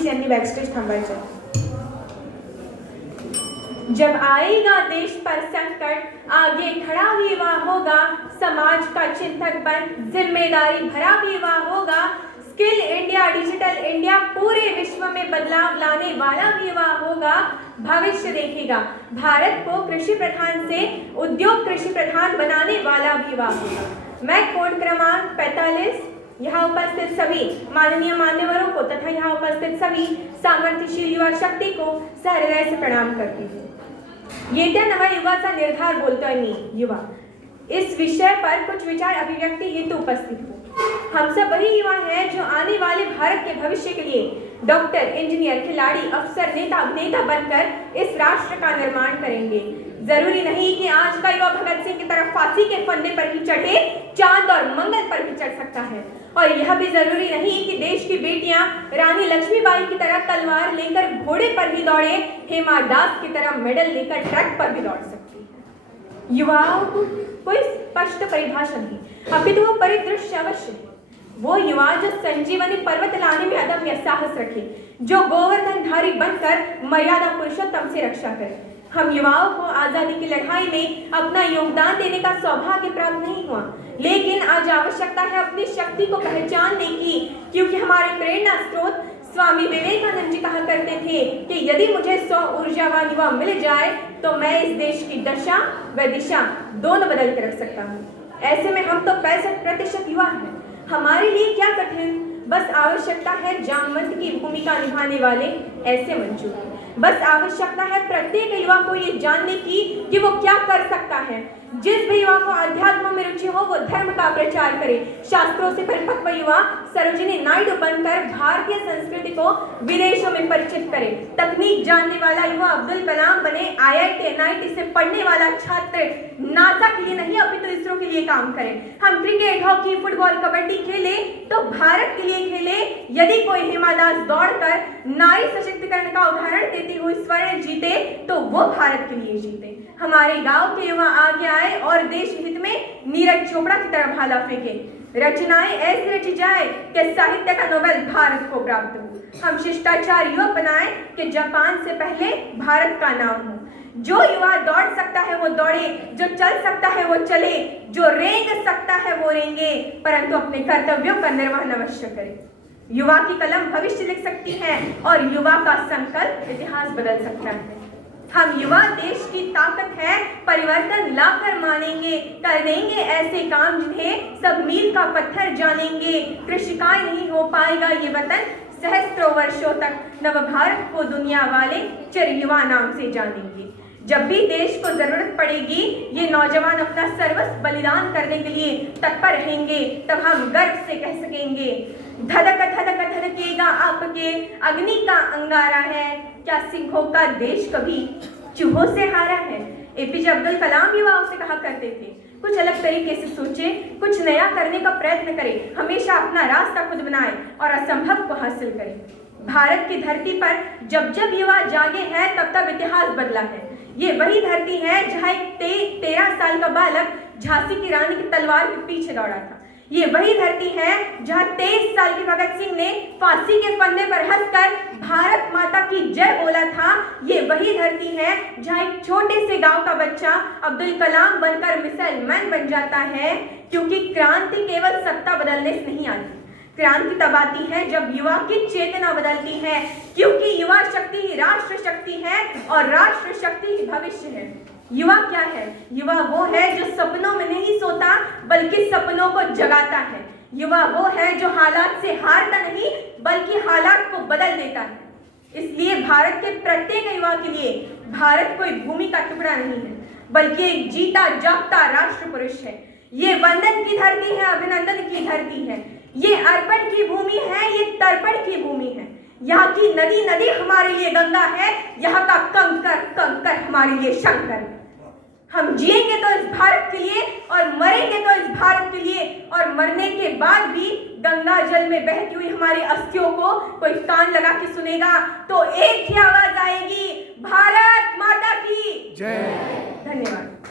Please यांनी backstage थांबायचं। जब आएगा देश पर संकट आगे खड़ा भी युवा होगा, समाज का चिंतक बन जिम्मेदारी भरा भी युवा होगा। स्किल इंडिया डिजिटल इंडिया पूरे विश्व में बदलाव लाने वाला भी युवा होगा। भविष्य देखेगा भारत को कृषि प्रधान से उद्योग कृषि प्रधान बनाने वाला भी युवा होगा। मैं कोड क्रमांक 45 यहाँ उपस्थित सभी माननीय मान्यवरों को तथा यहाँ उपस्थित सभी सामर्थ्यशील युवा शक्ति को सहृदय से प्रणाम करती हूँ। येत्या नवा युवाचा निर्धार बोलतोय मी युवा, इस विषय पर कुछ विचार अभिव्यक्ति हेतु उपस्थित हूँ। हम सब वही युवा हैं जो आने वाले भारत के भविष्य के लिए डॉक्टर, इंजीनियर, खिलाड़ी, अफसर, नेता, अभिनेता बनकर इस राष्ट्र का निर्माण करेंगे। जरूरी नहीं कि आज का युवा भगत सिंह की तरह फांसी के फंदे पर ही चढ़े, चांद और मंगल पर भी चढ़ सकता है। और यह भी जरूरी नहीं कि देश की बेटियां रानी लक्ष्मीबाई की तरह तलवार लेकर घोड़े पर ही दौड़े, हेमा दास की तरह मेडल लेकर ट्रक पर भी दौड़ सकती है। युवाओं को कोई स्पष्ट परिभाषा नहीं, अपितु वो परिदृश्य अवश्य है। वो युवा जो संजीवनी पर्वत लाने में अदम्य साहस रखे, जो गोवर्धनधारी बनकर मर्यादा पुरुषोत्तम से रक्षा करे। हम युवाओं को आजादी की लड़ाई में अपना योगदान देने का सौभाग्य प्राप्त नहीं हुआ, लेकिन आज आवश्यकता है अपनी शक्ति को पहचानने की, क्योंकि हमारे प्रेरणा स्रोत स्वामी विवेकानंद जी कहा करते थे कि यदि मुझे 100 ऊर्जावान युवा मिल जाए तो मैं इस देश की दशा व दिशा दोनों बदल के रख सकता हूँ। ऐसे में हम तो 65% युवा हैं। हमारे लिए क्या कठिन, बस आवश्यकता है जानवंत की भूमिका निभाने वाले ऐसे मंचों की। बस आवश्यकता है प्रत्येक युवा को ये जानने की कि वो क्या कर सकता है। जिस भी युवा को अध्यात्म में रुचि हो वो धर्म का प्रचार करे। शास्त्रों से परिपक्व युवा सरोजिनी नायडू बनकर भारतीय संस्कृति को विदेशों में परिचित करे। तकनीक जानने वाला युवा अब्दुल कलाम बने। IIT NIT से पढ़ने वाला छात्र नासा के लिए नहीं अपितु इसरो के लिए काम करे। हम क्रिकेट, हॉकी, फुटबॉल, कबड्डी खेले तो भारत के लिए खेले। यदि कोई हिमा दास दौड़कर नारी सशक्तिकरण का उदाहरण देती हुई स्वर्ण जीते तो वो भारत के लिए जीते। हमारे गांव के युवा आगे आए और देश हित में नीरज चोपड़ा की तरह भाला फेंके। रचनाएं ऐसी रची जाए कि साहित्य का नोबेल भारत को प्राप्त हो। हम शिष्टाचार युवा बनाए कि जापान से पहले भारत का नाम हो। जो युवा दौड़ सकता है वो दौड़े, जो चल सकता है वो चले, जो रेंग सकता है वो रेंगे, परंतु अपने कर्तव्यों का निर्वहन अवश्य करे। युवा की कलम भविष्य लिख सकती है और युवा का संकल्प इतिहास बदल सकता है। हम युवा देश की ताकत है, परिवर्तन लाकर मानेंगे, कर देंगे ऐसे काम जिन्हें सब मील का पत्थर जानेंगे। कृषिकाय नहीं हो पाएगा ये वतन, सहस्त्रों वर्षों तक नव भारत को दुनिया वाले चिर युवा नाम से जानेंगे। जब भी देश को जरूरत पड़ेगी ये नौजवान अपना सर्वस्व बलिदान करने के लिए तत्पर रहेंगे, तब हम गर्व से कह सकेंगे धधक धधक धधकेगा आपके अग्नि का अंगारा है, क्या सिंहों का देश कभी चूहों से हारा है। APJ अब्दुल कलाम युवाओं से कहा करते थे कुछ अलग तरीके से सोचे, कुछ नया करने का प्रयत्न करें, हमेशा अपना रास्ता खुद बनाए और असंभव को हासिल करें। भारत की धरती पर जब जब युवा जागे हैं तब तब इतिहास बदला है। ये वही धरती है जहाँ एक 13 साल का बालक झांसी की रानी की तलवार के पीछे दौड़ा था। ये वही धरती है जहाँ 23 साल के भगत सिंह ने फांसी के फंदे पर हंसकर भारत माता की जय बोला था। ये वही धरती है जहाँ एक छोटे से गांव का बच्चा अब्दुल कलाम बनकर मिसाइल मैन बन जाता है, क्योंकि क्रांति केवल सत्ता बदलने से नहीं आती। क्रांति तब आती है जब युवा की चेतना बदलती है, क्योंकि युवा शक्ति ही राष्ट्र शक्ति है और राष्ट्र शक्ति ही भविष्य है। युवा क्या है? युवा वो है जो सपनों में नहीं सोता बल्कि सपनों को जगाता है। युवा वो है जो हालात से हारता नहीं बल्कि हालात को बदल देता है। इसलिए भारत के प्रत्येक युवा के लिए भारत कोई भूमि का टुकड़ा नहीं है बल्कि एक जीता जागता राष्ट्र पुरुष है। ये वंदन की धरती है, अभिनंदन की धरती है, ये अर्पण की भूमि है, ये तर्पण की भूमि है। यहाँ की नदी नदी हमारे लिए गंगा है, यहाँ का कंकर कंकर हमारे लिए शंकर। हम जिएंगे तो इस भारत के लिए और मरेंगे तो इस भारत के लिए, और मरने के बाद भी गंगा जल में बहती हुई हमारी अस्थियों को कोई कान लगा के सुनेगा तो एक ही आवाज आएगी, भारत माता की जय। धन्यवाद।